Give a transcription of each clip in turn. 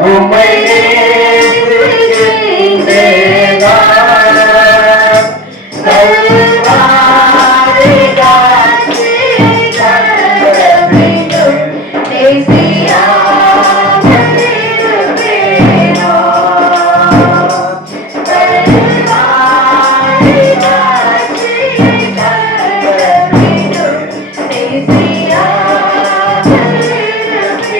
உம்மை நேசிக்கின்றேன் நான். கல்வாரி காட்சியை கண்ட பின்னும் நேசியாமல் இருப்பேனோ? கல்வாரி காட்சியை கண்ட பின்னும் நேசியாமல்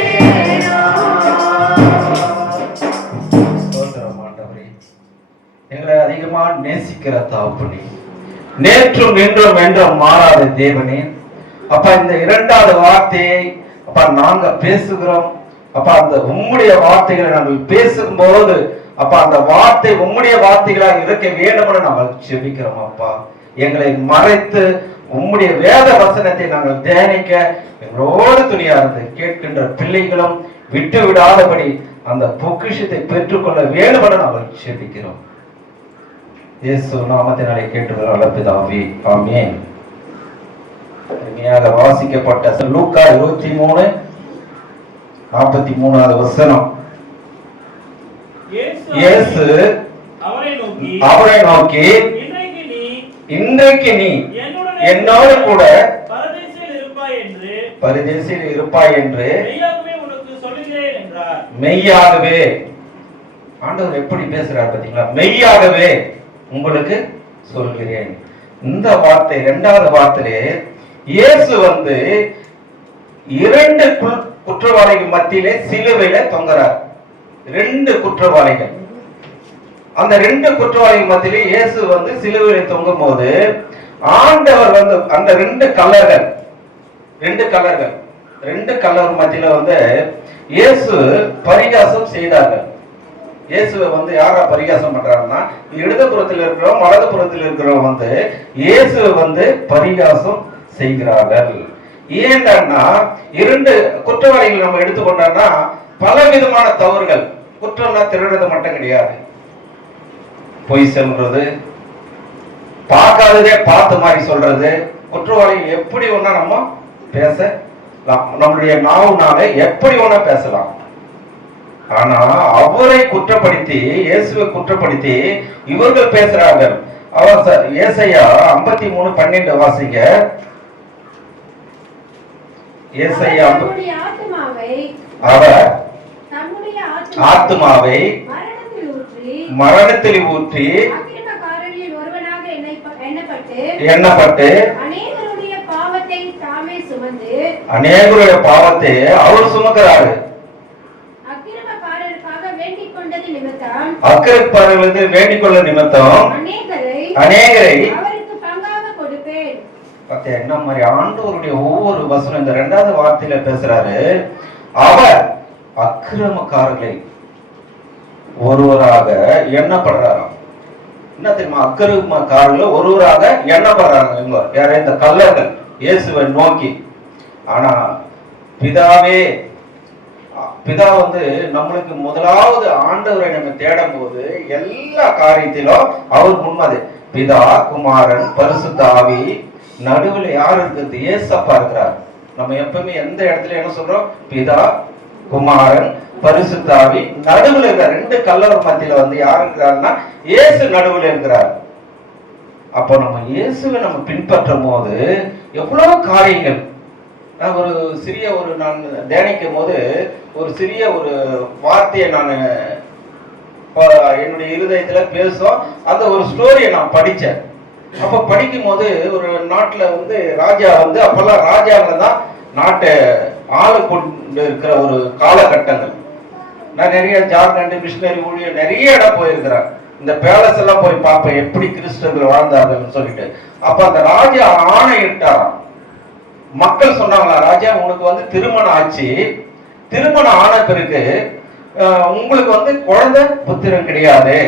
இருப்பேனோ? ஸ்தோத்திரம் ஆண்டவரே. எங்களை அதிகமா நேசிக்கிற தகப்பனே, நேற்றும் இன்றும் என்றும் மாறாத தேவனே, அப்பா இந்த இரண்டாவது வார்த்தையை அப்பா நாங்க பேசுகிறோம். அப்பா அந்த உம்முடைய வார்த்தைகளை நாங்கள் பேசும்போது அப்பா அந்த வார்த்தை உம்முடைய வார்த்தைகளாக இருக்க வேண்டும் நாங்கள் ஜெபிக்கிறோம். அப்பா எங்களை மறைத்து உம்முடைய வேத வசனத்தை நாங்கள் தியானிக்க எங்களோடு துணியா இருந்து கேட்கின்ற பிள்ளைகளும் விட்டு விடாதபடி அந்த பொக்கிஷத்தை பெற்றுக்கொள்ள வேண்டும் நாங்கள் ஜெபிக்கிறோம். இயேசு நாமத்தினாலே கேட்டுக்கிறோம் பிதாவே, ஆமென். அருமையாக வாசிக்கப்பட்ட லூக்கா 23:43 வசனம். இயேசு அவரை நோக்கி இன்றைக்கு நீ என்னோடு கூட பரதேசில் இருப்பாய் என்று மெய்யாகவே. ஆண்டவர் எப்படி பேசுறார் பாத்தீங்களா? மெய்யாகவே உங்களுக்கு சொல்கிறேன். இந்த வார்த்தை இரண்டாவது வார்த்தையிலே இயேசு இரண்டு குற்றவாளிகள் மத்தியிலே சிலுவையில தொங்குறார். ரெண்டு குற்றவாளிகள். அந்த ரெண்டு குற்றவாளிகள் மத்தியிலே இயேசு சிலுவையில தொங்கும் போது ஆண்டவர் அந்த ரெண்டு கல்லர் மத்தியில இயேசு பரிகாசம் செய்தார்கள். இயேசுவை யாரா பரிகாசம் பண்றாங்கன்னா, இடதுபுறத்தில் இருக்கிறோம் வலதுபுறத்தில் இருக்கிறோம் இயேசுவை பரிகாசம் செய்கிறார்கள். ஏன்னா இரண்டு குற்றவாளிகள் நம்ம எடுத்துக்கொண்டோம்னா பல விதமான தவறுகள். குற்றம்னா திருடுறது மட்டும் கிடையாது. பொய் சொல்றது, பார்க்காததே பார்த்த மாதிரி சொல்றது. குற்றவாளிகள் எப்படி ஒண்ணா நம்ம பேசலாம், நம்மளுடைய நாவுனால எப்படி ஒண்ணா பேசலாம். ஆனா அவரை குற்றப்படுத்தி, இயேசுவை குற்றப்படுத்தி இவர்கள் பேசுறார்கள். ஏசாயா 53:12 வாசிங்க. ஏசாயா அவர் ஆத்துமாவை மரணத்தில் ஊற்றி எண்ணப்பட்டு அநேகருடைய பாவத்தை அவர் சுமக்கிறாரு. அக்கிரமக்காரர்களுக்கு வேண்டிக் கொள்ள நிமித்தம் அநேகரை என்ன மாதிரி ஆண்டவருடைய ஒவ்வொரு வசனம் இந்த இரண்டாவது வார்த்தையில பேசுறாரு. அவர் அக்கிரமக்காரர்களை ஒருவராக எண்ணப்படுறாராம். என்ன தெரியுமா? அக்கிரமக்காரர்கள் ஒருவராக எண்ணப்படுறாங்க. யார? இந்த கல்லர்கள் இயேசுவை நோக்கி. ஆனா பிதா நம்மளுக்கு முதலாவது ஆண்டவரை நம்ம தேடும் போது எல்லா காரியத்திலும் அவர் முன்மாதிரி. பிதா, குமாரன், பரிசுத்த ஆவி, நடுவில் யார் இருக்கிறது? இயேசப்பா இருக்கிறார். நம்ம எப்பவுமே எந்த இடத்துல என்ன சொல்றோம்? பிதா, குமாரன், பரிசுத்த ஆவி, நடுவில் இருக்கிற ரெண்டு கல்லர் மத்தியில யார் இருக்கிறாருன்னா இயேசு நடுவில் இருக்கிறார். அப்போ நம்ம இயேசுவை நம்ம பின்பற்றும் போது எவ்வளவு காரியங்கள். நான் நான் தியானிக்கும் போது ஒரு சிறிய வார்த்தையை நான் என்னுடைய இருதயத்துல பேசும். அந்த ஒரு ஸ்டோரியை நான் படிச்சேன். அப்ப படிக்கும் போது ஒரு நாட்டுல ராஜா அப்பெல்லாம் ராஜாங்க தான் நாட்டை ஆள கொண்டு இருக்கிற ஒரு காலகட்டங்கள். நான் நிறைய ஜார்க்கண்ட் மிஷினரி ஊழியர் நிறைய இடம் போயிருக்கிறேன். இந்த பேலஸ் எல்லாம் போய் பார்ப்பேன் எப்படி கிறிஸ்தவர்கள் வாழ்ந்தார்கள் சொல்லிட்டு. அப்ப அந்த ராஜா ஆணையிட்டாராம். மக்கள் சொன்னாங்களா, ராஜா உனக்கு திருமணம் ஆச்சு, திருமணம் ஆன பிறகு உங்களுக்கு குழந்தை புத்திரன் கிடையாது,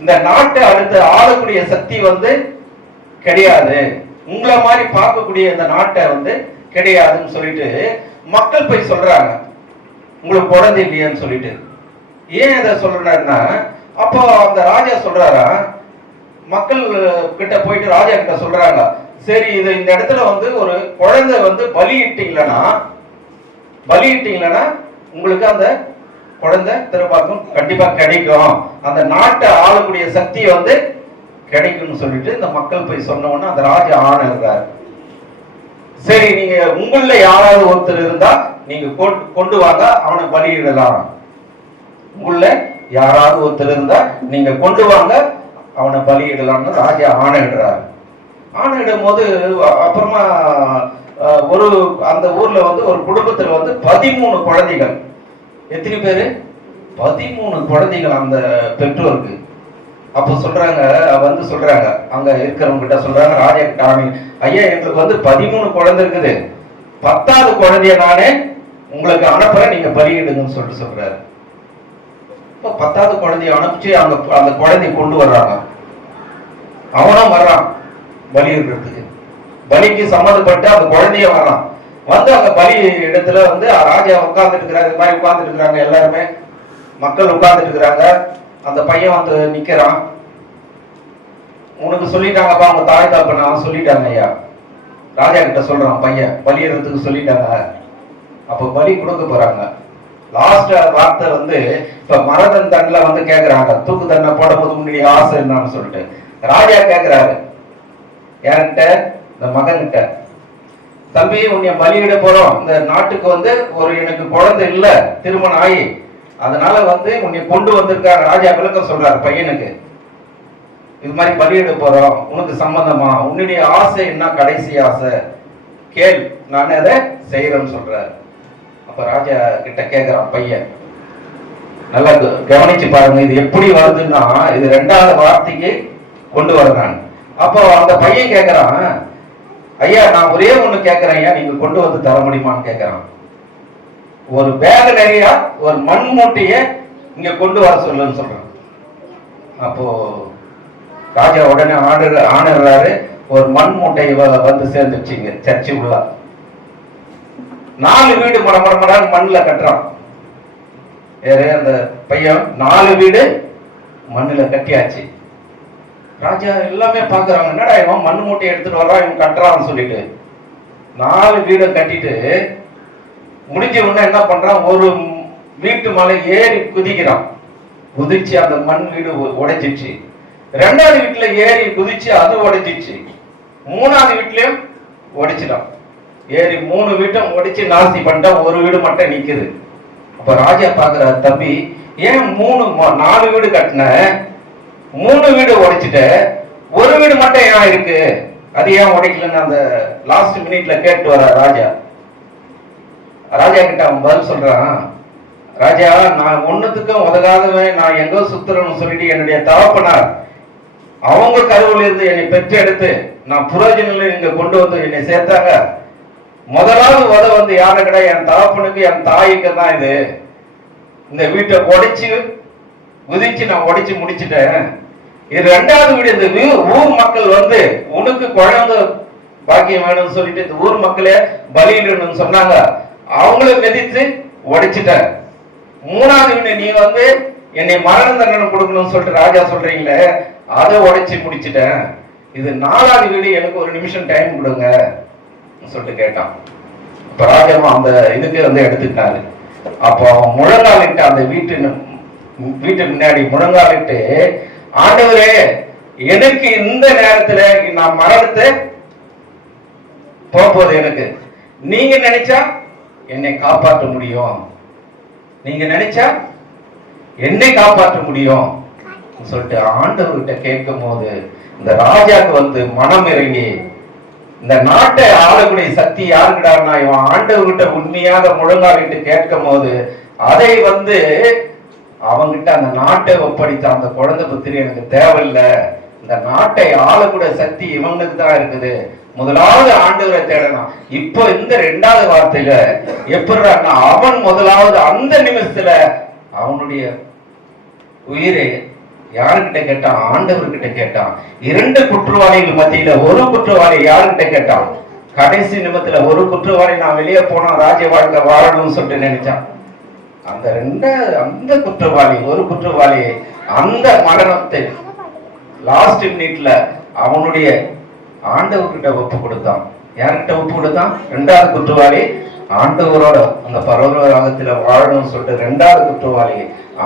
இந்த நாட்டை அடுத்து ஆளக்கூடிய சக்தி கிடையாது, உங்களை மாதிரி பார்க்கக்கூடிய இந்த நாட்டை கிடையாதுன்னு சொல்லிட்டு மக்கள் போய் சொல்றாங்க, உங்களுக்கு குழந்தை இல்லையான்னு சொல்லிட்டு. ஏன் இதை சொல்றாருன்னா, அப்போ அந்த ராஜா சொல்றாரா, மக்கள் கிட்ட போயிட்டு ராஜா கிட்ட சொல்றாங்க, சரி இது இந்த இடத்துல ஒரு குழந்தை பலியிட்டீங்களா உங்களுக்கு அந்த குழந்தை திருப்பாக்கும் கண்டிப்பா கிடைக்கும், அந்த நாட்டை ஆளக்கூடிய சக்தியை வந்து கிடைக்கும்னு சொல்லிட்டு இந்த மக்கள் போய் சொன்ன உடனே அந்த ராஜா ஆணையிடுறாரு. சரி, நீங்க உங்கள யாராவது ஒருத்தர் இருந்தா நீங்க கொண்டு வாங்க, அவனை பலியிடலாம். உங்கள யாராவது ஒருத்தர் இருந்தா நீங்க கொண்டு வாங்க, அவனை பலியிடலாம்னு ராஜா ஆணையிடுறாரு. ஆணையிடும் போது அப்புறமா ஒரு அந்த ஊர்ல வந்து ஒரு குடும்பத்துல வந்து 13 குழந்தைகள். எத்தனை பேரு? 13 குழந்தைகள் அந்த பெற்றோருக்கு. அப்போ சொல்றாங்க, வந்து சொல்றாங்க அங்க இருக்கிறவங்க கிட்ட சொல்றாங்க, ராஜா கிட்ட, ஐயா எங்களுக்கு வந்து 13 குழந்தை இருக்குது, 10வது குழந்தைய நானே உங்களுக்கு அனுப்புறேன், நீங்க பலியிடுங்கன்னு சொல்லிட்டு சொல்றாரு. இப்போ 10வது குழந்தைய அனுப்பிச்சு அந்த குழந்தைய கொண்டு வர்றாங்க. அவனும் வர்றான் பலியிடுறதுக்கு. பலிக்கு சம்மந்தப்பட்டு அந்த குழந்தைய வர்றான். வந்து அங்க பலி இடத்துல வந்து ராஜா உட்கார்ந்துட்டு இருக்கிறாரு. இது மாதிரி உட்கார்ந்துட்டு இருக்கிறாங்க, எல்லாருமே மக்கள் உட்கார்ந்துட்டு இருக்கிறாங்க. அந்த பையன் வந்து நிக்கிறான். உனக்கு சொல்லிட்டாங்கப்பா அவங்க தாய் தாப்பனா சொல்லிட்டாங்க ஐயா. ராஜா கிட்ட சொல்றான் பையன், பலியிடறதுக்கு சொல்லிட்டாங்க. அப்ப பலி கொடுக்க போறாங்க. லாஸ்ட் வார்த்தை வந்து இப்ப மரண தண்டனை வந்து கேக்குறாங்க, தூக்கு தண்டனை போடும்போது உன்னுடைய ஆசை என்னன்னு சொல்லிட்டு ராஜா கேக்குறாரு. யார்கிட்ட? இந்த மகன்கிட்ட. தம்பி, உன்னை பலியிட போறோம், இந்த நாட்டுக்கு வந்து ஒரு எனக்கு குழந்தை இல்ல, திருமணம் ஆகி, அதனால வந்து உன்னை கொண்டு வந்திருக்காங்க. ராஜா விளக்கம் சொல்றாரு பையனுக்கு, இது மாதிரி பலியிட போறோம், உனக்கு சம்பந்தமா, உன்னுடைய ஆசை என்ன, கடைசி ஆசை கேள், நான் அதை செய்யறேன்னு சொல்றாரு. அப்ப ராஜா கிட்ட கேக்குறான் பையன். நல்லா கவனிச்சு பாருங்க, இது எப்படி வருதுன்னா இது 2வது வார்த்தைக்கு கொண்டு வர்றான். அப்போ அந்த பையன் கேக்குறான், ஐயா நான் ஒரே ஒண்ணு கேட்கிறேன், ஐயா நீங்க கொண்டு வந்து தர முடியுமான்னு கேட்கிறான். ஒரு பேக் நிறைய ஒரு மண் மூட்டைய இங்க கொண்டு வர சொல்லுன்னு சொல்றான். அப்போ ராஜா உடனே ஆணையிடுறாரு. ஒரு மண் மூட்டை வந்து சேர்ந்துச்சுங்க சர்ச்சு உள்ள. 4 வீடு மடமடமடான்னு மண்ணுல கட்டுறான். அந்த பையன் 4 வீடு மண்ணுல கட்டியாச்சு. ராஜா எல்லாமே பாக்குறாங்க, என்னடா இவன் மண் மூட்டையை எடுத்துட்டு வர்றான், இவன் கட்டுறான்னு சொல்லிட்டு 4 வீடை கட்டிட்டு முடிஞ்ச உடனே என்ன பண்றான், ஒரு வீட்டு மேல ஏறி குதிக்கிறான். குதிச்சு அந்த மண் வீடு உடைஞ்சிச்சு. 2வது வீட்டுல ஏறி குதிச்சு அது உடைஞ்சிச்சு. 3வது வீட்லயும் உடைச்சிட்டான். ஏறி 3 வீட்டும் உடைச்சு நாஸ்தி பண்ணிட்டான். ஒரு வீடு மட்டும் நிக்குது. அப்ப ராஜா பாக்குறாரு, தம்பி ஏன் 4 வீடு கட்டின, 3 வீடு உடைச்சிட்ட, ஒரு வீடு மட்டும் ஏன் இருக்கு, அது ஏன் உடைக்கலன்னு அந்த லாஸ்ட் மினிட்ல கேட்டு வர ராஜா. ராஜா கிட்ட அவன் பதில் சொல்றான், ராஜா நான் ஒண்ணுத்துக்கும் உதகாதவன், நான் எங்கோ சுத்துறேன்னு சொல்லிட்டு என்னுடைய தகப்பனார் அவங்க கருவில் இருந்து என்னை பெற்று எடுத்து நான் புரோஜனில் இங்க கொண்டு வந்து என்னை சேர்த்தாங்க. முதலாவது உத வந்து யாரு கிடையாது, என் தகப்பனுக்கு என் தாய்க்கு தான். இது இந்த வீட்டை உடைச்சு குதிச்சு நான் உடைச்சு முடிச்சுட்டேன். இது 2வது வீடு. இந்த ஊர் மக்கள் வந்து உனக்கு குழந்தை பாக்கியம் வேணும்னு சொல்லிட்டு இந்த ஊர் மக்களே பலியிடணும்னு சொன்னாங்க, அவங்கள மிதித்து உடைச்சிட்டேன். 3வது வீடு நீ வந்து என்னை மரண தண்டனை கொடுக்கணும்னு சொல்லிட்டு ராஜா சொல்றீங்களே, அதை உடைச்சு முடிச்சுட்டேன். இது 4வது வீடு, எனக்கு ஒரு நிமிஷம் டைம் கொடுங்க சொல்லிட்டு கேட்டான். இப்ப ராஜாவும் அந்த இதுக்கு வந்து எடுத்துக்கிட்டாரு. அப்போ முழங்காலிட்டு அந்த வீட்டு முன்னாடி முழங்காலிட்டு, ஆண்டவரே எனக்கு இந்த நேரத்துல நான் மரணத்தை போகுது, எனக்கு நீங்க நினைச்சா என்னை காப்பாற்ற முடியும், நீங்க நினைச்சா என்னை காப்பாற்ற முடியும் சொல்லிட்டு ஆண்டவர்கிட்ட கேட்கும் போது இந்த ராஜாக்கு வந்து மனம் இறங்கி, இந்த நாட்டை ஆளக்கூடிய சக்தி யாருக்கிட்டாருன்னா இவன் ஆண்டவர்கிட்ட உண்மையாக முழங்காலிட்டு கேட்கும் போது அதை வந்து அவங்கிட்ட அந்த நாட்டை ஒப்படைத்த அந்த குழந்தை புத்திரி எனக்கு தேவையில்லை, இந்த நாட்டை ஆளக்கூடிய சக்தி இவங்களுக்கு தான் இருக்குது, முதலாவது ஆண்டவரை தேடலாம். இப்போ இந்த 2வது வார்த்தையில எப்படின்னா அவன் முதலாவது அந்த நிமிஷத்துல அவனுடைய உயிரை யாருக்கிட்ட கேட்டான், ஆண்டவர்கிட்ட கேட்டான். 2 குற்றவாளிகள் மத்தியில ஒரு குற்றவாளி யாருக்கிட்ட கேட்டான், கடைசி நிமிடத்துல ஒரு குற்றவாளி நான் வெளியே போனா ராஜ்ய வாழ்க்கை வாழணும்னு சொல்லிட்டு நினைச்சான். அந்த குற்றவாளி ஒரு குற்றவாளி அந்த மரணத்தை லாஸ்ட் மினிட்ல அவனுடைய ஆண்டவர்கிட்ட ஒப்பு கொடுத்தான். யார்கிட்ட ஒப்பு கொடுத்தான்? 2வது குற்றவாளி ஆண்டவரோட அந்த பரலோகத்துல வாழணும்னு சொல்லிட்டு ரெண்டாவது குற்றவாளி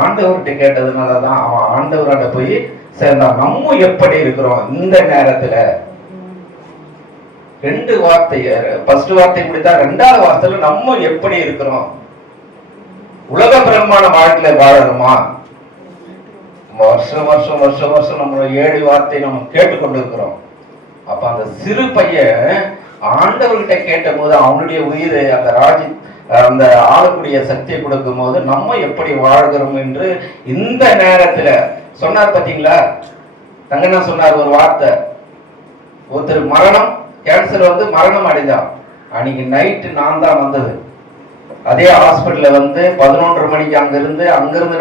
ஆண்டவர்கிட்ட கேட்டதுனாலதான் அவன் ஆண்டவரோட போய் சேர்ந்தான். நம்ம எப்படி இருக்கிறோம் இந்த நேரத்துல? ரெண்டு வார்த்தை, ஃபர்ஸ்ட் வார்த்தை முடித்தா ரெண்டாவது வார்த்தையில நம்ம எப்படி இருக்கிறோம்? உலக பிரம்மாண்ட வாழ்க்கையில வாழணுமா? வருஷம் வருஷம் வருஷம் வருஷம் நம்ம 7 வார்த்தை நம்ம கேட்டுக்கொண்டு இருக்கிறோம். அப்ப அந்த சிறு பையன் ஆண்டவர்கிட்ட கேட்ட போது அவனுடைய உயிர் அந்த ஆளக்கூடிய சக்தியை கொடுக்கும் போது நம்ம எப்படி வாழ்கிறோம் என்று இந்த நேரத்துல சொன்னார். பாத்தீங்களா, தங்கண்ணா சொன்னார் ஒரு வார்த்தை. ஒருத்தர் மரணம், கேன்சர் வந்து மரணம் அடைந்தான். அன்னைக்கு நைட்டு நான் தான் வந்தது. அதே ஹாஸ்பிட்டல்ல வந்து 11:30 மணிக்கு அங்கிருந்து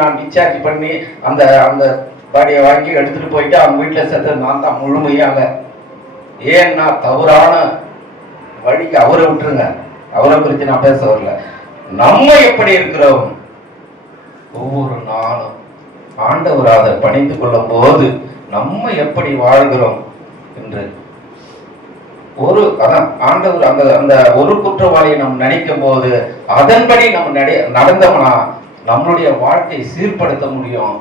நான் டிஸ்சார்ஜ் பண்ணி அந்த அந்த பாடியை வாங்கி எடுத்துட்டு போயிட்டு அவங்க வீட்டுல சேர்த்து நான் தான் முழுமையாக. ஏன்னா தவறான வழிக்கு அவரை விட்டுருங்க, அவரை குறித்து நான் பேச வரல. நம்ம எப்படி இருக்கிறோம்? ஒவ்வொரு நாளும் ஆண்டவர் அதை பணிந்து கொள்ளும் போது நம்ம எப்படி வாழ்கிறோம் என்று ஆண்டவர் அந்த ஒரு குற்றவாளியை நம்ம நினைக்கும் போது அதன்படி நம்ம நடந்தோம்னா நம்மளுடைய வாழ்க்கையை சீர்படுத்த முடியும்.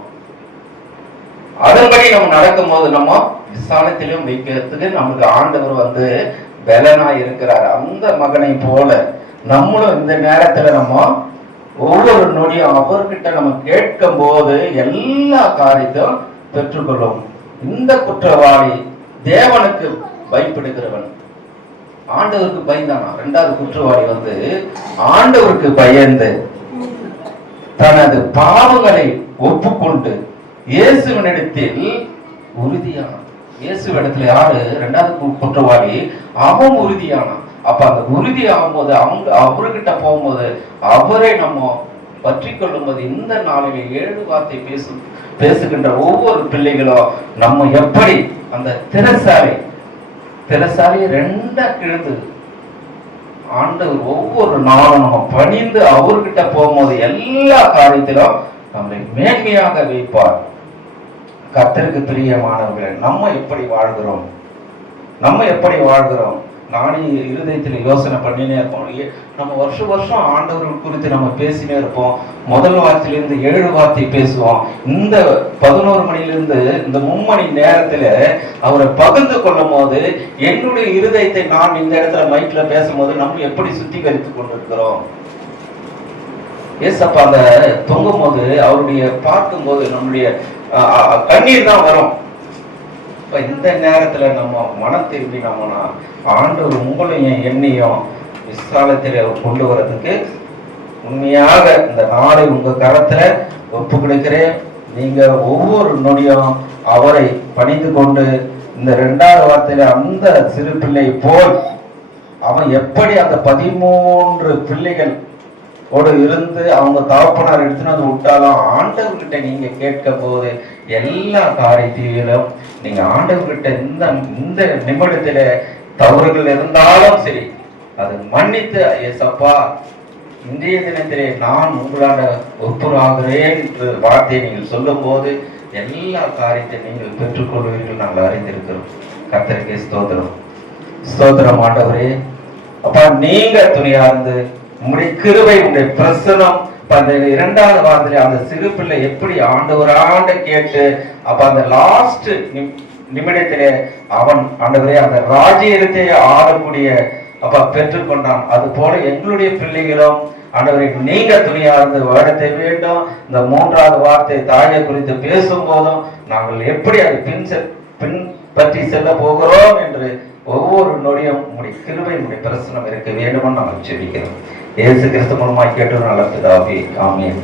அதன்படி நம்ம நடக்கும் போது நம்ம விசாலத்திலும் வைக்கிறதுக்கு நமக்கு ஆண்டவர் வந்து பலனா இருக்கிறார். அந்த மகனை போல நம்மளும் இந்த நேரத்துல நம்ம ஒவ்வொரு நொடியும் அவர்கிட்ட நம்ம கேட்கும் போது எல்லா காரியத்தையும் பெற்றுக்கொள்ளும். இந்த குற்றவாளி தேவனுக்கு பயப்படுகிறவன், ஆண்டவருக்கு பயந்தானா. ரெண்டாவது குற்றவாளி வந்து ஆண்டவருக்கு பயந்து தனது பாவங்களை ஒப்புக்கொண்டு இயேசுவினிடத்தில் உறுதியானான். இயேசுவிடத்துல யாரு? ரெண்டாவது குற்றவாளி. அவன் உறுதியானான். அப்ப அந்த உறுதி ஆகும்போது அவர்கிட்ட போகும்போது அவரை நம்ம பற்றி கொள்ளும் போது இந்த நாளில் 7 வார்த்தை பேசுகின்ற ஒவ்வொரு பிள்ளைகளும் நம்ம எப்படி அந்த திறசாலையை ரெண்டா கிழந்து ஆண்டவர் ஒவ்வொரு நாளும் நம்ம பணிந்து அவர்கிட்ட போகும்போது எல்லா காரியத்திலும் நம்மளை மேன்மையாக வைப்பார். கர்த்தருக்கு பிரியமானவர்கள், நம்ம எப்படி வாழ்கிறோம்? நானே இருதயத்தில் யோசனை பண்ணினே இருப்போம். நம்ம வருஷம் வருஷம் ஆண்டவர்கள் குறித்து நம்ம பேசினே இருப்போம். முதல் வார்த்தையிலிருந்து 7 வார்த்தை பேசுவோம். இந்த 11 மணிலிருந்து இந்த 3 மணி நேரத்துல அவரை பகிர்ந்து கொள்ளும் போது என்னுடைய இருதயத்தை நான் இந்த இடத்துல மைக்ல பேசும்போது நம்ம எப்படி சுத்திகரித்துக் கொண்டிருக்கிறோம்? ஏசப்பா அந்த தொங்கும் போது அவருடைய பார்க்கும்போது நம்முடைய கண்ணீர் தான் வரும். இந்த நேரத்துல நம்ம மனம் திரும்பி நம்ம ஆண்டவர் உங்களையும் என்னையும் விசாலத்தில் கொண்டு வரதுக்கு உண்மையாக இந்த நாளை உங்க கரத்துல ஒப்பு கொடுக்கிறேன். நீங்க ஒவ்வொரு நொடியும் அவரை பணிந்து கொண்டு இந்த 2வது வார்த்தையில அந்த சிறு பிள்ளை போல் அவன் எப்படி அந்த 13 பிள்ளைகள் இருந்து அவங்க தகப்பனார் எடுத்துன்னு வந்து விட்டாலும் ஆண்டவர்கிட்ட நீங்க கேட்க போது எல்லா காரியத்திலும் நீங்க ஆண்டவர்கிட்ட இந்த நிமிடத்துல தவறுகள் இருந்தாலும் சரி அது மன்னித்து, ஏசப்பா இன்றைய தினத்திலே நான் உங்களால ஒப்புராகிறேன் என்று வார்த்தையை நீங்கள் சொல்லும் போது எல்லா காரியத்தை நீங்கள் பெற்றுக்கொள்வீர்கள் நாங்கள் அறிந்திருக்கிறோம். கர்த்தருக்கே ஸ்தோத்திரம் ஆண்டவரே. அப்பா நீங்க துணியார்ந்து உங்களுடைய கிருபை, உங்களுடைய பிரசனம் அந்த 2வது வாரத்துல அந்த சிறு பிள்ளை எப்படி ஆண்டவராண்ட கேட்டு அப்ப அந்த லாஸ்ட் நிமிடத்திலே அவன் ஆண்டவரே அந்த ராஜ்யத்தை ஆளக்கூடிய அப்ப பெற்றுக்கொண்டான். அது போல எங்களுடைய பிள்ளைகளும் ஆண்டவரை நீங்க துணியார்ந்து வாழத்தை வேண்டும். இந்த 3வது வார்த்தை தாயை குறித்து பேசும் போதும் நாங்கள் எப்படி அதை பின்பற்றி செல்ல போகிறோம் என்று ஒவ்வொரு நொடியும் உங்களுடைய கிருபை, உங்களுடைய பிரசனம் இருக்க வேண்டும்னு நாங்கள் செபிக்கிறோம். இயேசு கிறிஸ்து மூலமாய் கேட்டு நல்ல பிதாவே, ஆமென்.